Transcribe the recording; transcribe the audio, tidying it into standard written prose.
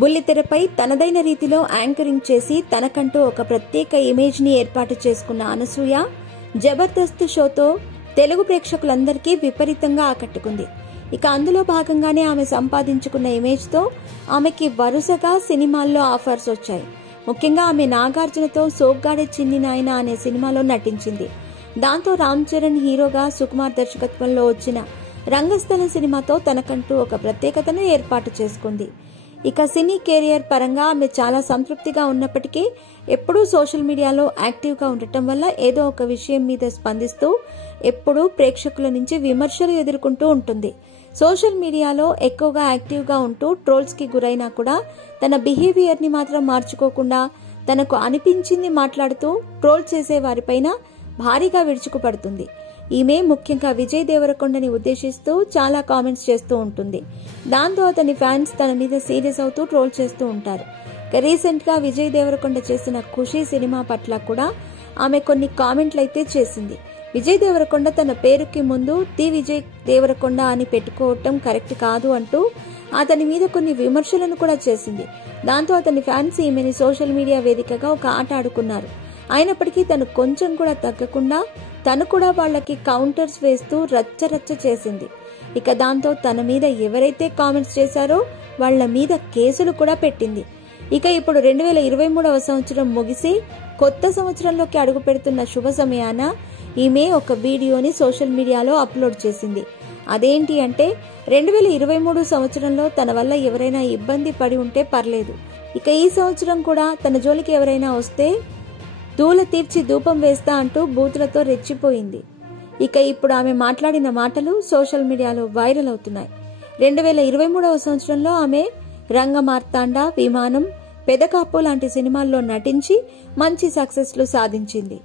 బుల్లితెరపై తనదైన రీతిలో యాంకరింగ్ చేసి తనకంటూ ఒక ప్రత్యేక ఇమేజ్ ని ఏర్పాటు చేసుకున్న అనసూయ జబర్దస్త్ షోతో తెలుగు ప్రేక్షకులందరికీ విపరీతంగా ఆకట్టుకుంది. ఇక అందులో భాగంగానే ఆమె సంపాదించుకున్న ఇమేజ్ తో ఆమెకి వరుసగా సినిమాల్లో ఆఫర్స్ వచ్చాయి. ముఖ్యంగా ఆమె నాగార్జునతో సోగ్గాడే చిన్ని నాయన అనే సినిమాలో నటించింది. దాంతో రామ్ చరణ్ హీరోగా సుకుమార్ దర్శకత్వంలో వచ్చిన రంగస్థలం సినిమాతో తనకంటూ ఒక ప్రత్యేకతను ఏర్పాటు చేసుకుంది. ఇక సినీ కెరియర్ పరంగా ఆమె చాలా సంతృప్తిగా ఉన్నప్పటికీ ఎప్పుడూ సోషల్ మీడియాలో యాక్టివ్గా ఉండటం వల్ల ఏదో ఒక విషయం మీద స్పందిస్తూ ఎప్పుడూ ప్రేక్షకుల నుంచి విమర్శలు ఎదుర్కొంటూ ఉంటుంది. సోషల్ మీడియాలో ఎక్కువగా యాక్టివ్గా ఉంటూ ట్రోల్స్ కి గురైనా కూడా తన బిహేవియర్ ని మాత్రం మార్చుకోకుండా తనకు అనిపించింది మాట్లాడుతూ ట్రోల్ చేసే వారిపైన భారీగా విరుచుకుపడుతుంది. ఈమె ముఖ్యంగా విజయ్ దేవరకొండని ఉద్దేశిస్తూ చాలా కామెంట్స్ చేస్తూ ఉంటుంది. దాంతో అతని ఫ్యాన్స్ తన మీద సీరియస్ అవుతూ ట్రోల్ చేస్తూ ఉంటారు. రీసెంట్ గా విజయ్ దేవరకొండ చేసిన ఖుషీ సినిమా పట్ల కూడా ఆమె కొన్ని కామెంట్లు అయితే చేసింది. విజయ్ దేవరకొండ తన పేరుకి ముందు ది విజయ్ దేవరకొండ అని పెట్టుకోవటం కరెక్ట్ కాదు అంటూ అతని మీద కొన్ని విమర్శలను కూడా చేసింది. దాంతో అతని ఫ్యాన్స్ ఈమెని సోషల్ మీడియా వేదికగా ఒక ఆట ఆడుకున్నారు. అయినప్పటికీ తను కొంచెం కూడా తగ్గకుండా తను కూడా వాళ్లకి కౌంటర్స్ వేస్తూ రచ్చరచ్చ చేసింది. ఇక దాంతో తన మీద ఎవరైతే కామెంట్స్ చేశారో వాళ్ల మీద కేసులు కూడా పెట్టింది. ఇక ఇప్పుడు 2023వ సంవత్సరం ముగిసి కొత్త సంవత్సరంలోకి అడుగు పెడుతున్న శుభ సమయాన ఈమె ఒక వీడియోని సోషల్ మీడియాలో అప్లోడ్ చేసింది. అదేంటి అంటే 2023 సంవత్సరంలో తన వల్ల ఎవరైనా ఇబ్బంది పడి ఉంటే పర్లేదు, ఇక ఈ సంవత్సరం కూడా తన జోలికి ఎవరైనా వస్తే దూల తీర్చి ధూపం వేస్తా అంటూ బూతులతో రెచ్చిపోయింది. ఇక ఇప్పుడు ఆమె మాట్లాడిన మాటలు సోషల్ మీడియాలో వైరల్ అవుతున్నాయి. 2023వ సంవత్సరంలో ఆమె రంగమార్తాండ, విమానం, పెదకాపు లాంటి సినిమాల్లో నటించి మంచి సక్సెస్లు సాధించింది.